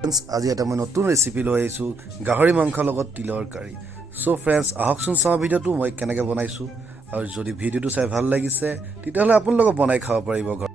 Friends আজি এটা মই নতুন ৰেচিপি লৈ আহিছোঁ গাহৰি মাংসৰ লগত তিলৰ কাৰী। চ' ফ্ৰেণ্ডছ আহকচোন চাওঁ ভিডিঅ'টো মই কেনেকৈ বনাইছোঁ, আৰু যদি ভিডিঅ'টো চাই ভাল লাগিছে তেতিয়াহ'লে আপোনালোকে বনাই খাব পাৰিব ঘৰত।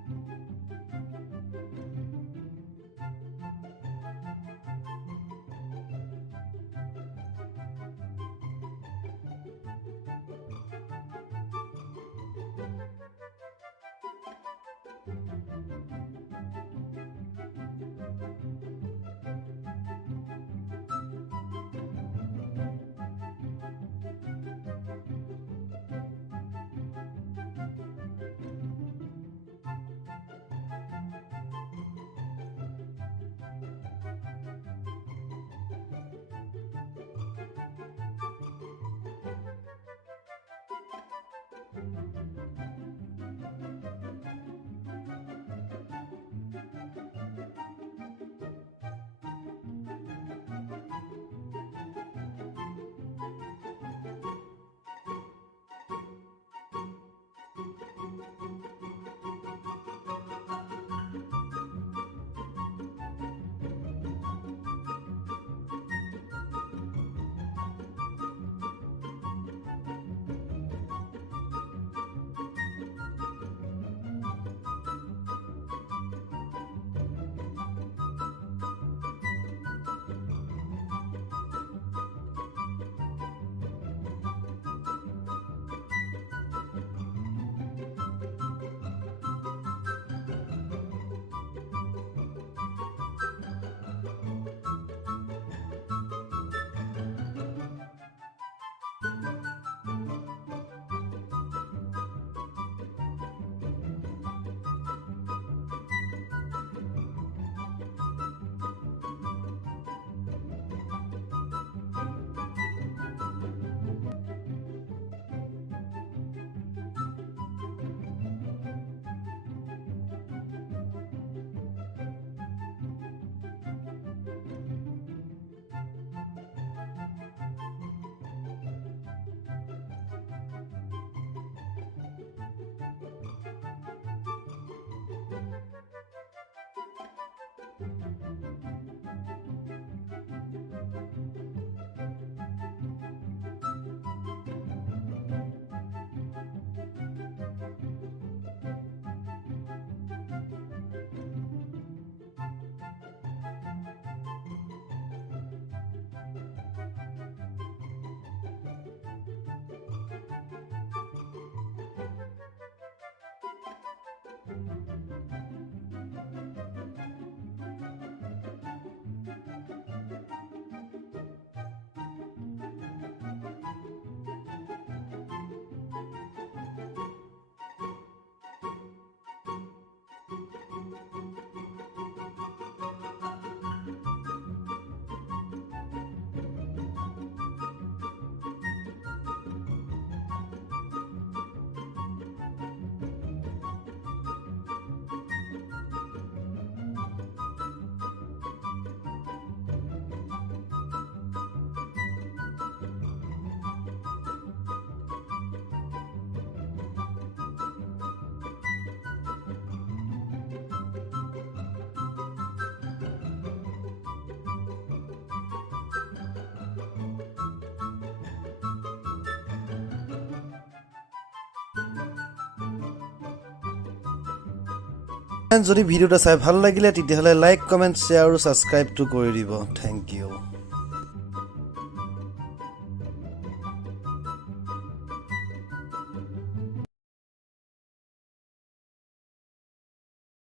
যদি ভিডিঅ'টা চাই ভাল লাগিলে তেতিয়াহ'লে লাইক, কমেণ্ট, শ্বেয়াৰ আৰু ছাবস্ক্ৰাইবটো কৰি দিব। Thank you.